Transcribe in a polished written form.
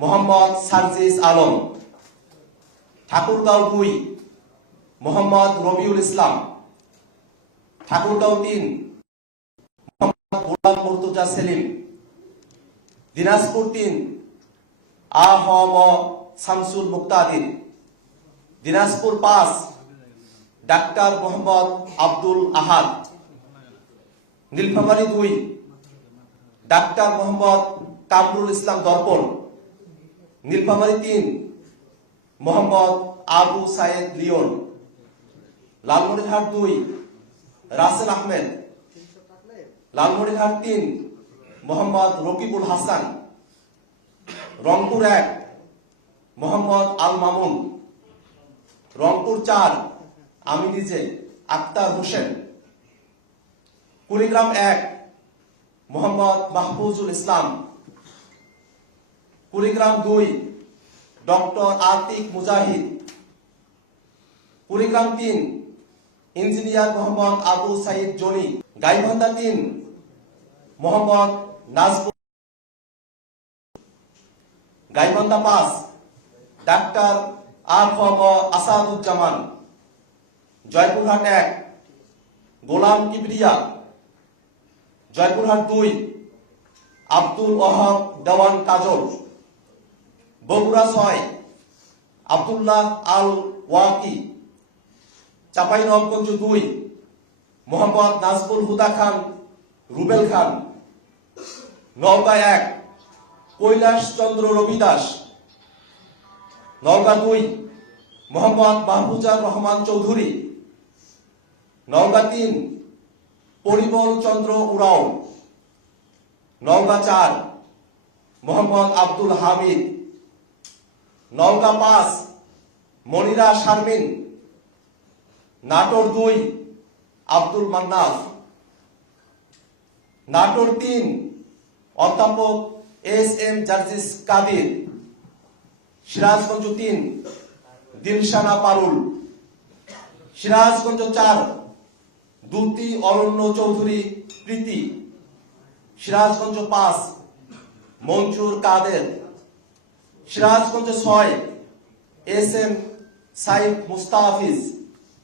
মোহাম্মদ সার্জিস আলম। ঠাকুরগাঁও 2 মোহাম্মদ রবিউল ইসলাম। ঠাকুরগাঁও 3 মোহাম্মদ গোলাম মুর্তজা সেলিম। দিনাজপুর 3 আ.হ.ম শামসুল মুক্তাদির। Dinajpur 5 doctor Mohammad Abdul আহাদ। Nilphamari 2 doctor Mohammad Kamrul Islam দর্পণ। নীলফামারী 3 মোহাম্মদ আবু সায়েদ Leone. Lalmonirhat 2 Rasel Ahmed. Lalmonirhat 3 Mohammad Rakibul Hasan. Rangpur 1 Mohammad Al Mamun. Rangpur 4 আমি নিজে আক্তার হোসেন। কুড়িগ্রাম 1 মোহাম্মদ মাহফুজুল ইসলাম। Kurigram 2 doctor Atik মুজাহিদ। Kurigram 3 engineer Mohammad Abu Saeed Jony. Gaibandha 3 Mohammad Nazbul. Gaibandha 5 ডাক্তার আ.খ.ম আসাদুজ্জামান। জয়পুরহাট 1 গোলাম কিবরিয়া। জয়পুরহাট 2 আব্দুল ওয়াহাব দেওয়ান কাজল। বগুড়া 6 আব্দুল্লাহ আল ওয়াকি। চাঁপাইনবাবগঞ্জ 2 মোহাম্মদ নাজবুল হুদা খান রুবেল খান। নওগাঁ 1 কৈলাস চন্দ্র রবিদাস। নওগাঁ 2 মোহাম্মদ মাহফুজার রহমান চৌধুরী। নওগাঁ 3 পরিমল চন্দ্র উরাও। নওগাঁ 4 মোহাম্মদ আব্দুল হামিদ। নওগাঁ 5 মনিরা শারমিন। নাটোর 2 আব্দুল মান্নাফ। নাটোর 3 অধ্যাপক এস.এম জার্জিস কাদির। সিরাজগঞ্জ 3 দিলশানা পারুল। সিরাজগঞ্জ 4 দুতি অরণ্য চৌধুরী প্রীতি। সিরাজগঞ্জ 5 মনসুর কাদের। সিরাজগঞ্জ 6 এস.এম সাইফ মুস্তাফিজ।